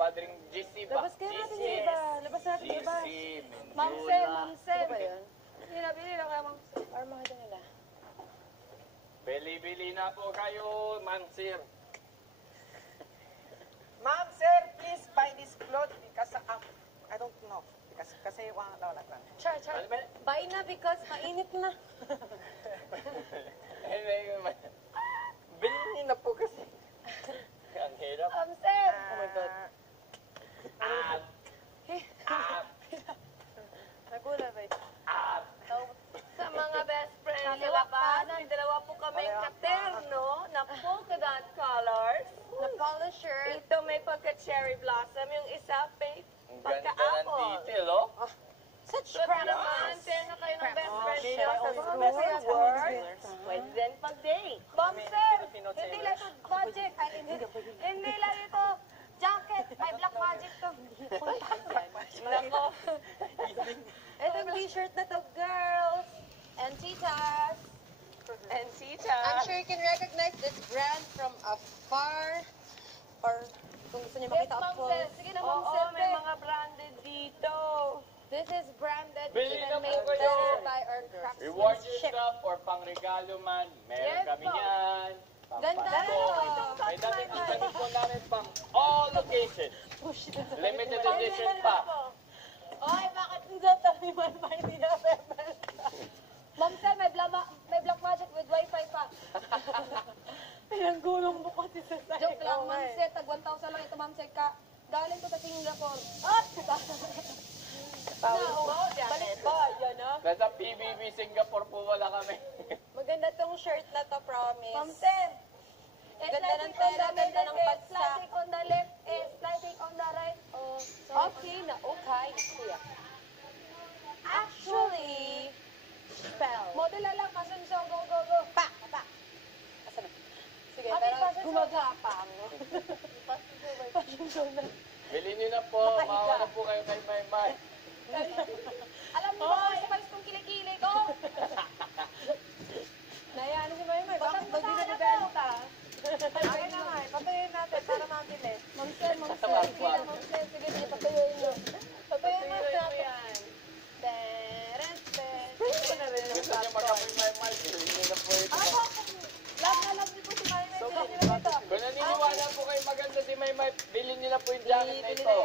Badring GC ba? Labas kayo natin yung iba. Labas natin yung iba. GC, Mamsel, Mendula. Mamsel. Ano ba yun? Bili na kaya Mamsel. Para makita nila. Bili-bili na po kayo, Ma'am Sir. Ma'am, sir, please buy this cloth because I don't know. Kasi wala lang. Char. Buy na because mainit na. Bilhin niyo na po kasi. Ang hirap. Mamsel! Oh my God. Nagulat ba ito? Sa mga best friends sa labas, may dalawa po kaming katerno na polka dot colors. Na polisher. Ito may pagka-cherry blossom, yung isa may Ang ganda ng pagka-apple. detail, oh. Such So, crap. naman, na kayo ng best friend shit, nyo I sa always school, do this. work, pwede din pag-date. Mamsel! Filipino Hindi tailor. lang ito budget. Ay, hindi lang ito jacket. May black magic to. Nako, Itong t-shirt na to, girls. And titas. and tita. I'm sure you can recognize this brand from afar. Or kung gusto niyo Yes, makita up Mamsel. close. Sige na, Oo, Mamsel. may mga branded dito. This is branded. Bili even na po made kayo. better by our Reward craftsmanship. yourself or pang-regalo man. Meron Yes kami po. yan. Ganda Pampasko. ito. May damit ang damit po namin pang all occasions. Limited edition pa. Oy, bakit hindi tayo man hindi na bebenta? Mamsel, may black magic with wifi pa. Pinanggulong mo kasi sa side. Joke lang, Mamsel. Tag 1,000 lang ito, Mamsel ka. Galing ko sa Singapore. Ah! Balik ba? Yan ah. Nasa PBB Singapore po wala kami. Maganda tong shirt na to, promise. Mamsel! Ganda ng tela, ganda ng bagsak. Plastic on the left, plastic on the right. Oh, Okay na, okay. Kuya. Actually, spell. model na lang, pasun siya. Go, go, go. Pa! Asan na? Sige, Ate, pero pasok sa- gumagapang. Bilhin niyo na po. Maawa na po kayo kay Maymay. Alam mo ba kung spice kong kilikili ko? Nayaan si Maymay, bakit Batas ba di na na sana bibenta? Okay naman, patayin natin para mabili. Mamsel, Mamsel. Sige na, Mamsel. Sige, sige, patuyuin mo. Patuyuin mo sa atin. Gusto niyo mag-amoy Maymay. Bilhin niyo na po ito. Ako, love na love niyo po si Maymay. Bilhin niyo na ito. Kung naniniwala po kayo maganda si Maymay, bilhin niyo na po yung jacket na ito.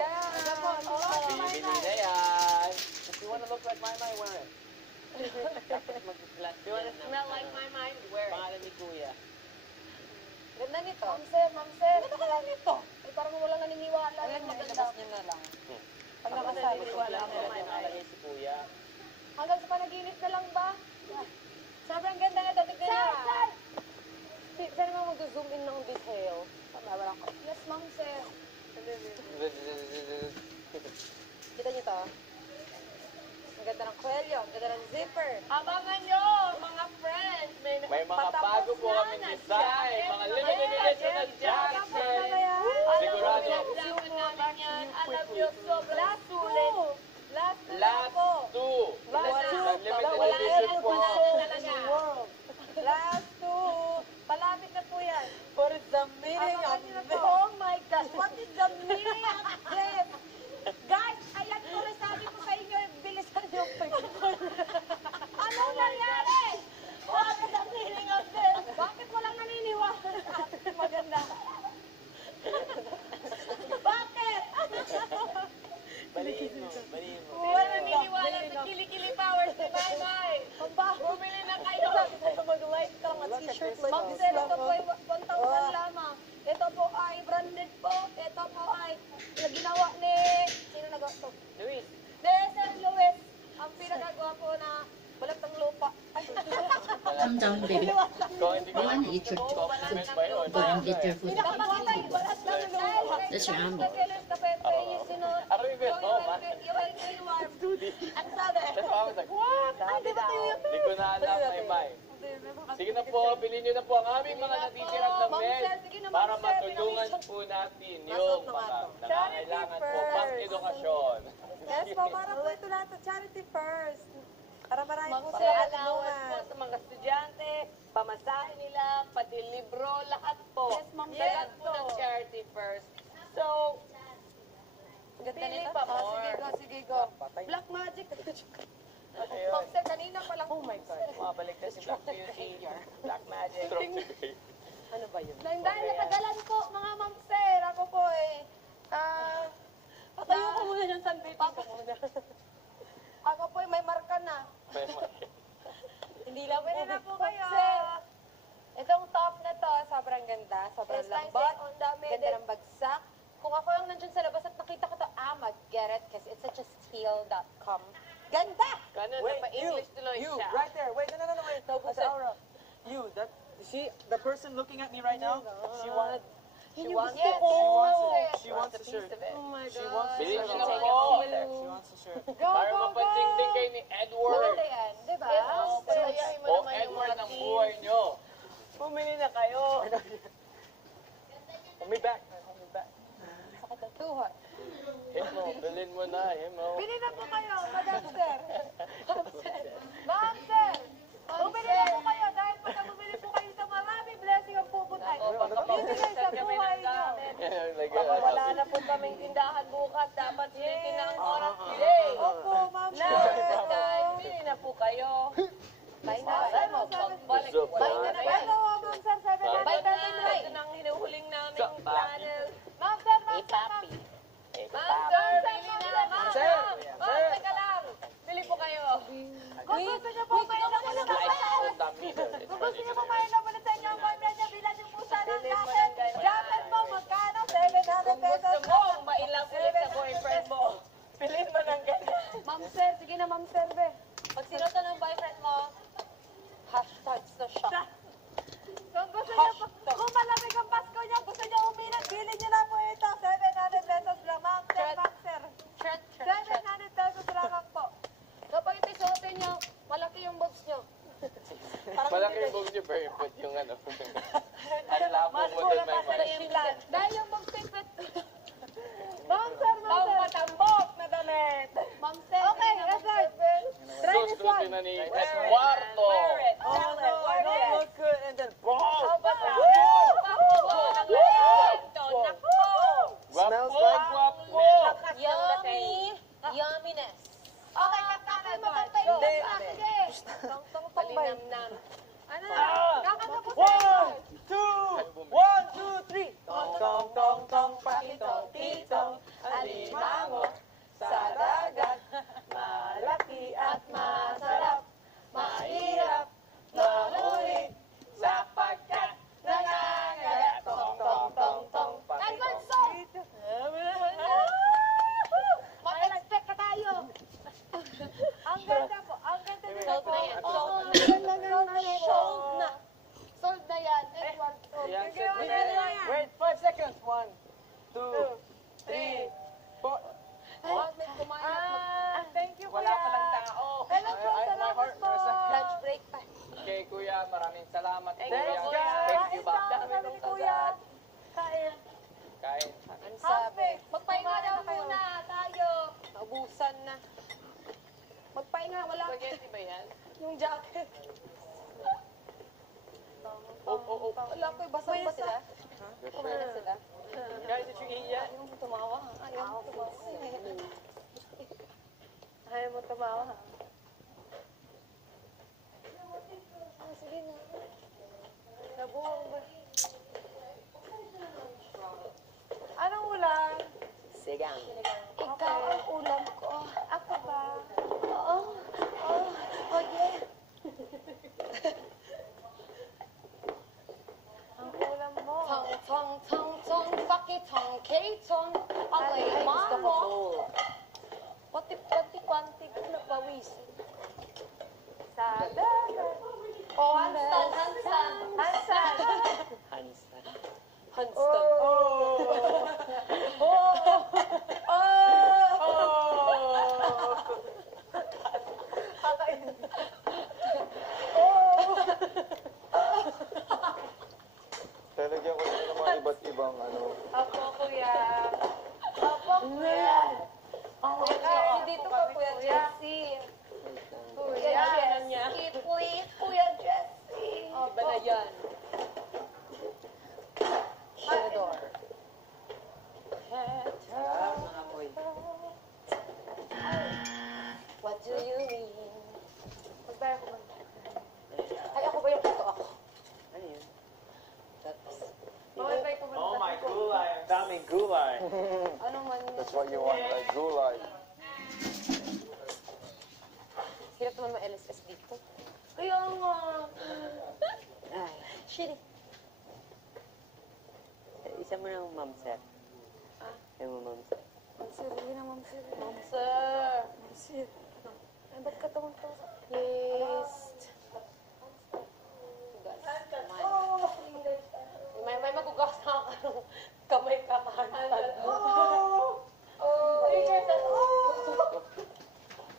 Bibili na yan. If you wanna look like my wear it. You wanna smell like my mind? Wear it. Pangalan ni Kuya. Ganda nito. Mamsel, Mamsel. Ganda ka lang nito. Ay, parang walang naniniwala. Alam mo, Maganda. ilabas niyo na lang. Pag nakasabi ko, wala Wala ko. ko nakalagay si Kuya. Hanggang sa panaginip na lang ba? Sobrang ganda na ito. Tignan niyo. Sir! Saan mo mag-zoom in ng detail? Wala ko. Yes, Mamsel. Kita niyo to? Ang ganda ng kwelyo, ang ganda ng zipper. Abangan nyo, mga friends. May mga patapos bago po na kami na design. jacket. Mga limited edition na jacket. Sigurado. Alam namin yan. Alam nyo, sobrang sulit. Last Last two. Limited edition po. Last two. Palapit na po yan. For the meaning of this. Oh my gosh, what is the meaning of this? Guys, ayan ko rin sabi ko sa inyo, bilisan niyo. Anong nangyari? What is the meaning of this? Bakit walang naniniwala? Maganda. Bakit? Baliin mo, baliin mo. Wala naniniwala sa kilikili powers ni Maymay. Bumili na kayo. Mag-light ka ng t-shirt like Mamsel, ito po ay 1,000 lamang. Ito po ay branded po. Ito po ay ginawa ni... Sino nagawa ito? Luis, De Sir Luis. Ang pinagagawa po na balat ng lupa. Ay, Calm down, baby. Kung hindi ko Go and eat your food. compliment ba yun? Go and eat your food. pinakabagay, balat ng lupa. That's your ammo. Ang sabi. That's why I was like, what? Hindi ko na alam, Maymay. Sige na po, bilhin niyo na po ang aming mga natitirang damit Mamsel, sige na, para Mamsel, matulungan po natin yung mga nangangailangan po pang edukasyon. Yes po, para po ito lahat sa charity first. Para marami po Para sila allowance po sa mga estudyante, pamasahe nila, pati libro, lahat po. Yes, Ma'am Lahat Beth. po ng charity first. So, Ganda Pili nito. pa Oh, more. sige, go, sige, go. Black Magic. Ma'am Sir, kanina pa lang. Oh my God. Mabalik na si Black Beauty. Black Magic. Ano ba yun? Nang dahil natagalan po, mga ma'am sir, ako po Patayo ko muna dyan, sunbathing ko muna. ako po may marka na. Hindi lang Pwede na po kayo. Sir, itong top na to, sobrang ganda, sobrang It's like lambot, on the middle. ganda ng bagsak. Kung ako lang nandyan sa labas at nakita ko to, mag-get it kasi it's such a steal.com. Ganda! Ganun, Wait, napa-English tuloy you, siya. right there. Wait, no, wait. Ate Aura. You, you see, the person looking at me right now, she wants She wants Yes, she wants a the piece shirt. of it. Oh my She God. wants the Bilhin shirt. niyo na Take po. it with her. She wants the shirt. Para mapansing din kay ni Edward. Maganda yan, di ba? Yes, pasayahin mo O naman yung Edward mga ng team. buhay nyo. Bumili na kayo. Hold me back. Hold me back. Sakit ang tuhod. Himo, bilhin mo na, Himo. Bili na po kayo, Madam Sir. Ma'am Sir, bumili na po kayo dahil pagka bumili po kayo sa maraming blessing ang pupunta. Bibigay sa buhay niyo. Wala na po kaming tindahan bukas. Dapat silitin na ang oras today. Opo, Ma'am Now Sir. is the time. Bili na po kayo. Bye na, Bye bye. Pagbalik. Bye Wala na, na bye. yan. Ano, Ma'am Sir, 700 Bye, Ito Tatay na. Noy. Ito na ang hinuhuling naming channel. Ma'am Sir, Ma'am Sir, Ma'am Ma'am Sir, bili na. Ma'am, Sir. Ma'am, teka lang. Bili po kayo. Kung gusto niyo po kayo na ulit sa On the middle. It's Kung gusto funny. niyo po kayo na ulit sa inyo ang boyfriend niyo, bilan niyo po sana ang Bili mo jacket. ng ganyan. Jacket mo, magkano? 700 Kung gusto pesos. mo, mailang ulit sa boyfriend mo. Bilhin mo ng ganyan. Ma'am Sir, sige na Ma'am Sir, be. Pag sinuto ng boyfriend mo, hashtags na siya. Kung gusto niyo po, kung malamig ang Pasko niyo, gusto niyo uminat, bilhin niyo na po ito. 700 pesos lang, Ma'am Sir, Ma'am Sir. Chet, chet, chet. 700 pesos lang po. Kapag ito suotin niyo, malaki yung boobs niyo. Malaki yung boobs niyo, very put yung ano. Ang labo mo dun, may mali. Dahil yung boobs tipid. Ma'am Sir, Ma'am Sir. Tambok na damit. Ma'am Sir, okay, Edward. Try this one. Susunod na ni Eduardo. Wear it. Oh Tell no, it. I Wear don't it. look good. And then, boom! Basta. Smells Guwapo, like guwapo. Yummy! Yumminess. Okay, kakapay mo kakapay mo. Hindi. Sige. Tong-tong-tong bay. Palinamnam. Ano? Ah! Kakapay mo One, two, three. Tong, tong, tong, tong, pakitong, titong, alimango sa dagat, malaki at masarap, mahirap, mahuli, sapagkat nangangagat. Tong, tong, tong, tong, Edward, pakitong, so. titong. Mag-expect ka tayo. Ang ganda po. Ang ganda nila Sold po. na yan. Oo, Sold ang ganda nila po. Sold na. Sold na yan. Edward, sold. Yan, Sige, sige. wala na yan. Wait, 5 seconds. 1, 2, 3, 4. May kumain at mag- Thank you, Wala kuya. pa lang tao. Hello po, My salamat heart po. was like- Lunch break pa. Okay, kuya, maraming salamat. Thank kuya. you, kuya. Thank you, ba? Kain na, sabi ni kuya. Kain. Kain. Ang sabi. Magpahinga daw muna tayo. Naubusan na. Magpahinga, wala Spaghetti ba yan? yung jacket. Wala ko, basag ba sila? Kumain na sila? Guys, did you eat yet? Ayaw mo tumawa. Ayaw mo tumawa. Ayaw mo tumawa. Sige na. Nabuwang ba? Anong ulam? Sigang. Ikaw ang ulam ko. Ako ba? Oo. Oh, yeah. Ang ulam mo. Tong, tong, tong, tong, paki, tong, kay, tong. Alay, gusto ko mamo. Kwanti ko na pawisin. Sa dagat. Oh, Hansan, Hansan. Hansan. Hansan. Hanston. Lalagyan ko din ng mga iba't ibang ano. Opo, kuya. Opo, kuya. Ay, dito ka, Kuya Jessie. Kuya Jessie, please, Kuya Jessie. Iba na yan. Theodore. Ah, mga boy. what you want, like gulay. Hirap naman ma-LSS dito. Kaya nga. Ay, shitty. Isa mo ng ma'am, sir. Isa mo, ma'am, sir. Mamsir, hindi na mamsir. Sir. Mamsir. Ay, ba't ka tawang-tawa? Yes. May magugas na ka. Kamay ka kahantad mo.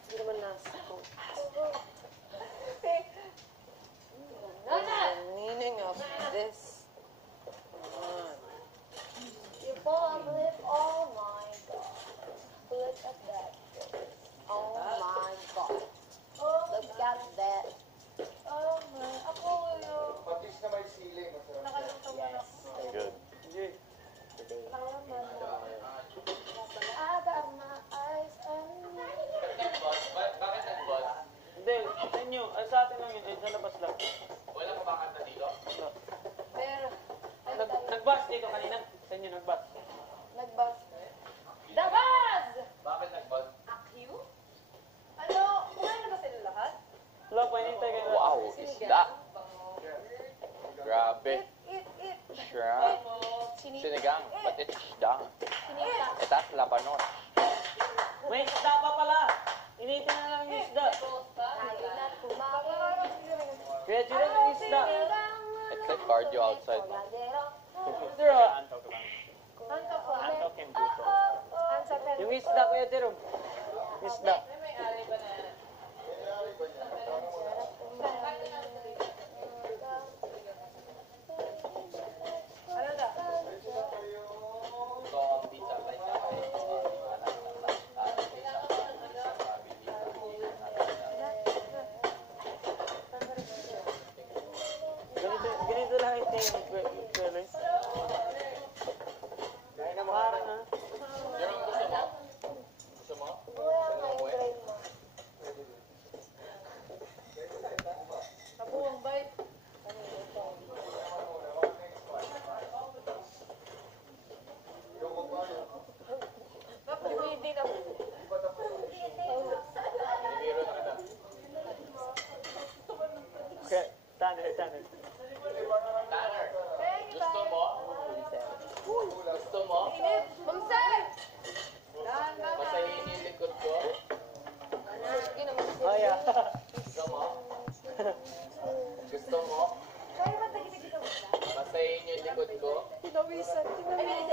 Hindi naman nasa ko. The meaning of this. You fall and live, oh my God. Look at that. Oh my God. Look at that. Oh my, ako yun. Patis na may sili, masarap. Nakalimutan mo na. Good. I got my eyes on you. Bakit nag-boss? Hindi, sa inyo. Sa atin lang yun. Sa labas lang. Wala ka bakit na dito? Pero, Nag-bus dito kanina. Sa inyo nag-bus. nagbas. The buzz! Bakit nag-boss? Ano, kumain na ba sila lahat? Wala pa, hinintay kayo. Wow, isda. Grabe. Eat. Shrimp. Sinigang. But it's isda. Etas labanos. May isda pa pala. Hinintay na lang yung isda. Kaya sila ng isda. It's like cardio outside. Sir, Antok and buto. Yung isda, Kuya Jerome. Isda. Ano na? Ganito lang yung tingin ko. Parang, ha? Jerome, gusto mo? Gusto mo? Nabuwang bite. Hindi na. Bibiro na kita. Okay, Tanner. Tanner, gusto mo? Gusto mo? Mamsay! Masahin yung likod ko? Oh, yeah. Gusto mo? Gusto mo? Masahin yung likod ko? Tinawisan.